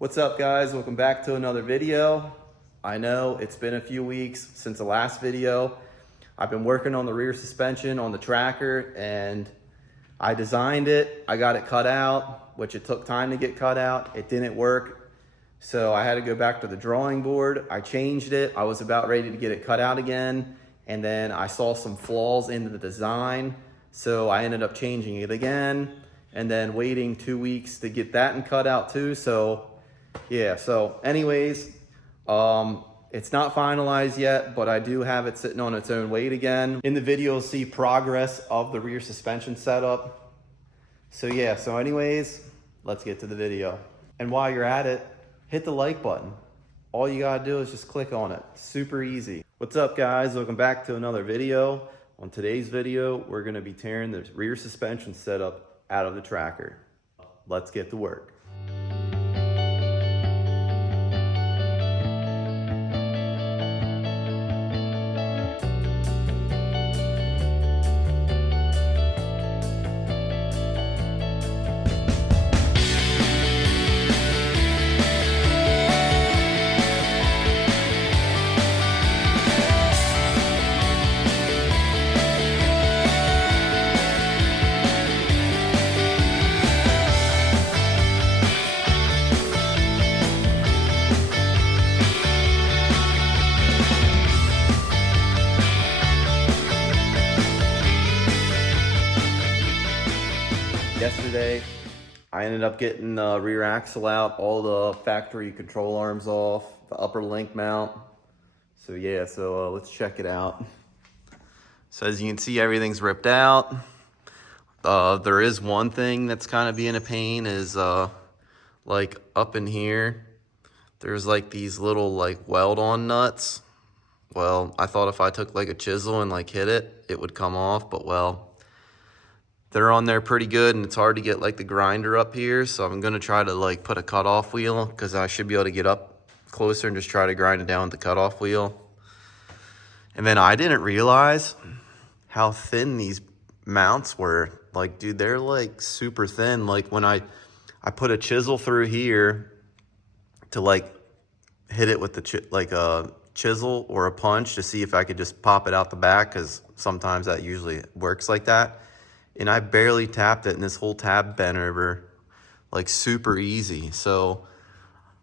What's up, guys? Welcome back to another video. I know it's been a few weeks since the last video. I've been working on the rear suspension on the tracker and I designed it. I got it cut out, which it took time to get cut out. It didn't work. So I had to go back to the drawing board. I changed it. I was about ready to get it cut out again. And then I saw some flaws in the design. So I ended up changing it again and then waiting 2 weeks to get that and cut out too. So yeah, so anyways, it's not finalized yet, but I do have it sitting on its own weight again. In the video, you'll see progress of the rear suspension setup. So yeah, so anyways, let's get to the video. And while you're at it, hit the like button. All you gotta do is just click on it. Super easy. What's up, guys? Welcome back to another video. On today's video, we're gonna be tearing the rear suspension setup out of the tracker. Let's get to work. Yesterday, I ended up getting the rear axle out, all the factory control arms off, the upper link mount. So yeah, so let's check it out. So as you can see, everything's ripped out. There is one thing that's kind of being a pain is like up in here, there's like these little like weld on nuts. Well, I thought if I took like a chisel and like hit it, it would come off, but well, they're on there pretty good and it's hard to get like the grinder up here. So I'm gonna try to like put a cutoff wheel because I should be able to get up closer and just try to grind it down with the cutoff wheel. And then I didn't realize how thin these mounts were. Like, dude, they're like super thin. Like when I put a chisel through here to like hit it with the like a chisel or a punch to see if I could just pop it out the back, because sometimes that usually works like that. And I barely tapped it and this whole tab bent over like super easy. So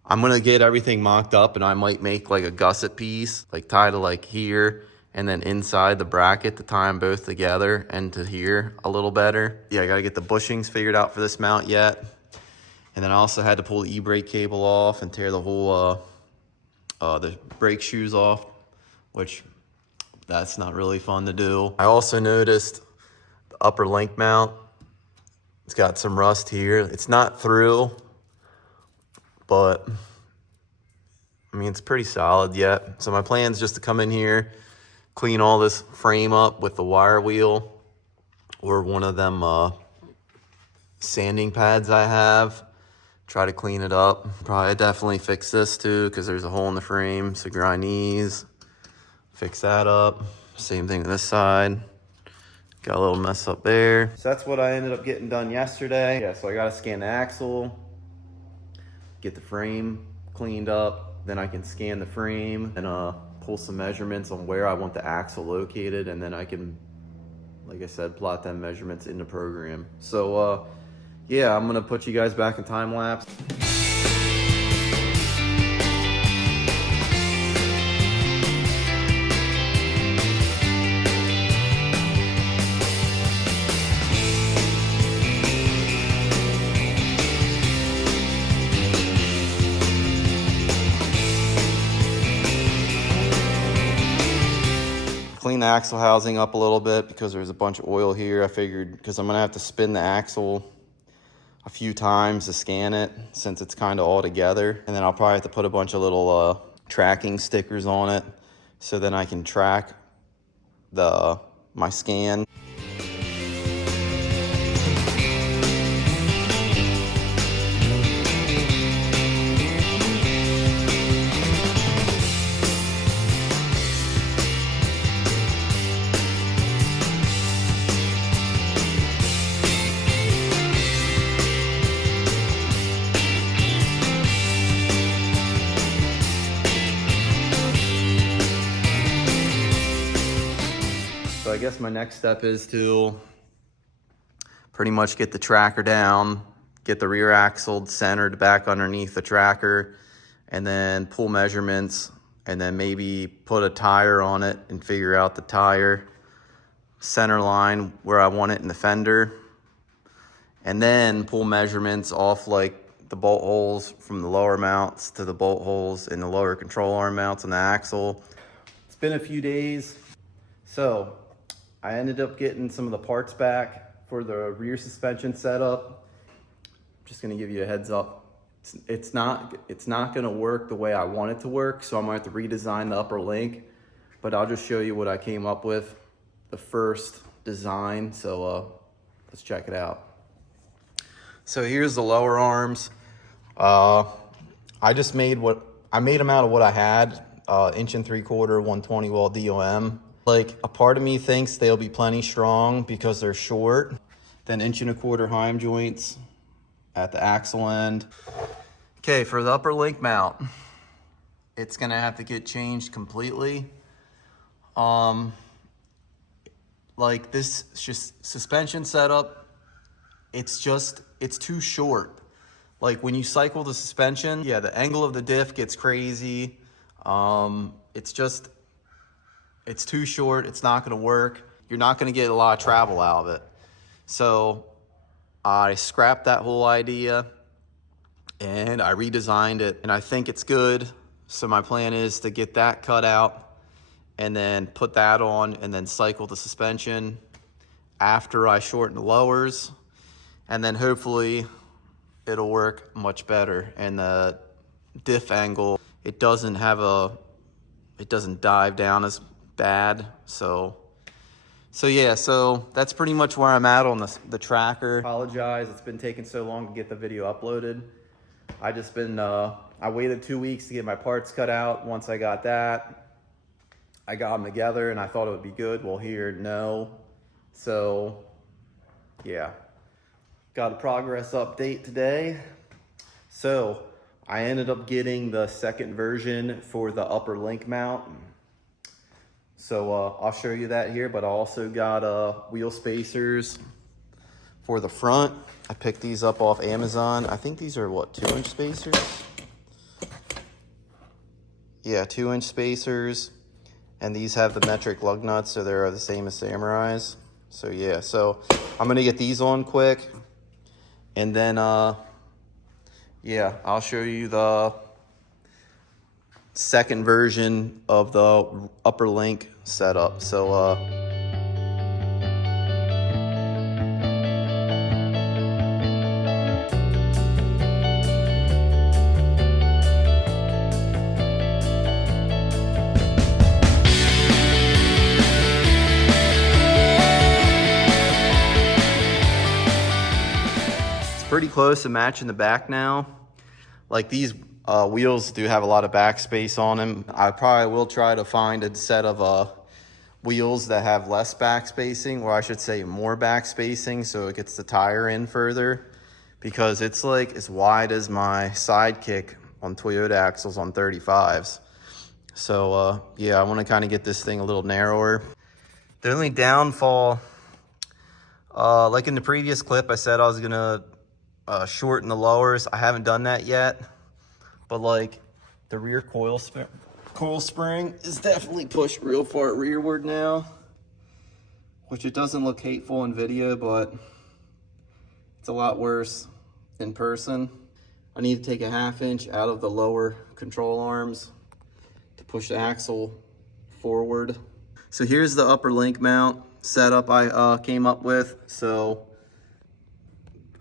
I'm gonna get everything mocked up and I might make like a gusset piece, like tie to like here and then inside the bracket to tie them both together and to here a little better. Yeah, I gotta get the bushings figured out for this mount yet. And then I also had to pull the e-brake cable off and tear the whole, the brake shoes off, which that's not really fun to do. I also noticed upper link mount, it's got some rust here. It's not through, but I mean, it's pretty solid yet. So my plan is just to come in here, clean all this frame up with the wire wheel or one of them sanding pads I have. Try to clean it up. Probably definitely fix this too because there's a hole in the frame. So grind these, fix that up. Same thing to this side. Got a little mess up there. So that's what I ended up getting done yesterday. Yeah, so I gotta scan the axle, get the frame cleaned up, then I can scan the frame and pull some measurements on where I want the axle located, and then I can, like I said, plot them measurements in the program. So yeah, I'm gonna put you guys back in time lapse. Clean the axle housing up a little bit because there's a bunch of oil here. I figured because I'm gonna have to spin the axle a few times to scan it since it's kind of all together. And then I'll probably have to put a bunch of little tracking stickers on it so then I can track my scan. I guess my next step is to pretty much get the tracker down, get the rear axle centered back underneath the tracker, and then pull measurements, and then maybe put a tire on it and figure out the tire center line where I want it in the fender, and then pull measurements off like the bolt holes from the lower mounts to the bolt holes in the lower control arm mounts on the axle. It's been a few days, so I ended up getting some of the parts back for the rear suspension setup. Just gonna give you a heads up. It's not gonna work the way I want it to work, so I'm gonna have to redesign the upper link, but I'll just show you what I came up with, the first design. So let's check it out. So here's the lower arms. I made them out of what I had, 1 3/4 120 wall DOM. Like, a part of me thinks they'll be plenty strong because they're short. Then 1 1/4 heim joints at the axle end. Okay, for the upper link mount, it's gonna have to get changed completely. Like this suspension setup, it's too short. Like when you cycle the suspension, yeah, the angle of the diff gets crazy. It's too short, it's not gonna work. You're not gonna get a lot of travel out of it. So I scrapped that whole idea and I redesigned it, and I think it's good. So my plan is to get that cut out and then put that on and then cycle the suspension after I shorten the lowers, and then hopefully it'll work much better. And the diff angle, it doesn't dive down as bad. So yeah, so that's pretty much where I'm at on the tracker. Apologize, it's been taking so long to get the video uploaded. I waited 2 weeks to get my parts cut out. Once I got that, I got them together and I thought it would be good. Well, here, no. So yeah, got a progress update today. So I ended up getting the second version for the upper link mount. So I'll show you that here, but I also got wheel spacers for the front. I picked these up off Amazon. I think these are what, 2-inch spacers? Yeah, 2-inch spacers. And these have the metric lug nuts, so they're the same as Samurai's. So yeah, so I'm gonna get these on quick. And then, yeah, I'll show you the second version of the upper link setup. So, pretty close to matching the back now. Like these wheels do have a lot of back space on them. I probably will try to find a set of wheels that have less back spacing, or I should say more back spacing, so it gets the tire in further, because it's like as wide as my sidekick on Toyota axles on 35s. So yeah, I want to kind of get this thing a little narrower. The only downfall, like in the previous clip, I said I was gonna shorten the lowers. I haven't done that yet, but like the rear coil spring is definitely pushed real far rearward now, which it doesn't look hateful in video, but it's a lot worse in person. I need to take a 1/2 inch out of the lower control arms to push the axle forward. So here's the upper link mount setup I came up with. So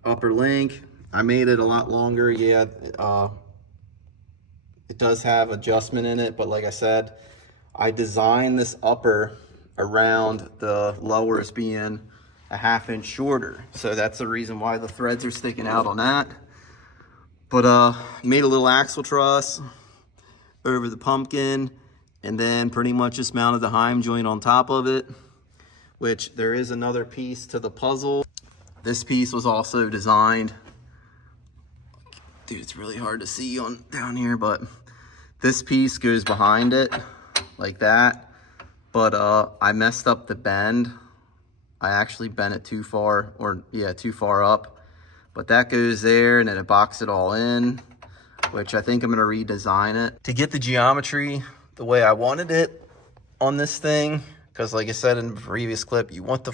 upper link, I made it a lot longer. Yeah, it does have adjustment in it, but like I said, I designed this upper around the lowers being a 1/2 inch shorter. So that's the reason why the threads are sticking out on that. But made a little axle truss over the pumpkin, and then pretty much just mounted the heim joint on top of it, which there is another piece to the puzzle. This piece was also designed, dude, it's really hard to see on down here, but this piece goes behind it like that. but I messed up the bend. I actually bent it too far, or yeah, too far up. But that goes there, and then it boxes it all in, which I think I'm gonna redesign it to get the geometry the way I wanted it on this thing. Because like I said in the previous clip, you want the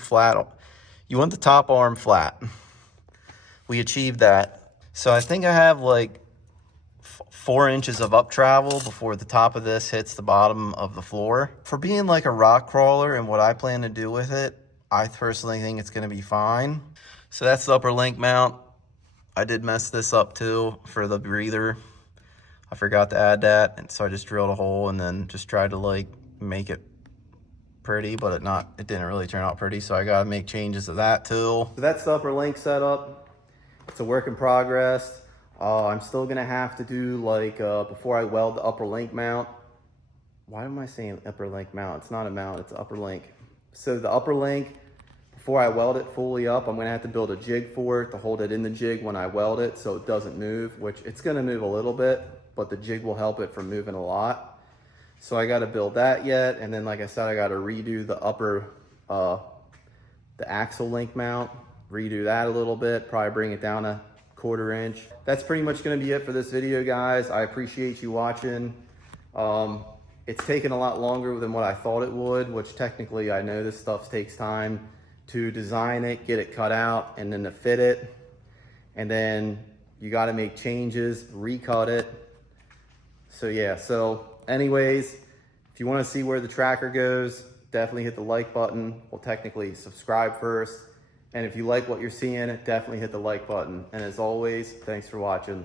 top arm flat. We achieved that. So I think I have like 4 inches of up travel before the top of this hits the bottom of the floor. For being like a rock crawler and what I plan to do with it, I personally think it's gonna be fine. So that's the upper link mount. I did mess this up too for the breather. I forgot to add that, and so I just drilled a hole and then just tried to like make it pretty, but it didn't really turn out pretty, so I gotta make changes to that too. So that's the upper link setup. It's a work in progress. I'm still gonna have to do like, before I weld the upper link mount. Why am I saying upper link mount? It's not a mount, it's upper link. So the upper link, before I weld it fully up, I'm gonna have to build a jig for it to hold it in the jig when I weld it so it doesn't move, which it's gonna move a little bit, but the jig will help it from moving a lot. So I gotta build that yet. And then like I said, I gotta redo the upper, the axle link mount, redo that a little bit, probably bring it down a 1/4 inch. That's pretty much gonna be it for this video, guys. I appreciate you watching. It's taken a lot longer than what I thought it would, which technically I know this stuff takes time to design it, get it cut out, and then to fit it. And then you gotta make changes, recut it. So yeah, so anyways, if you wanna see where the tracker goes, definitely hit the like button. Well, technically subscribe first. And if you like what you're seeing, definitely hit the like button. And as always, thanks for watching.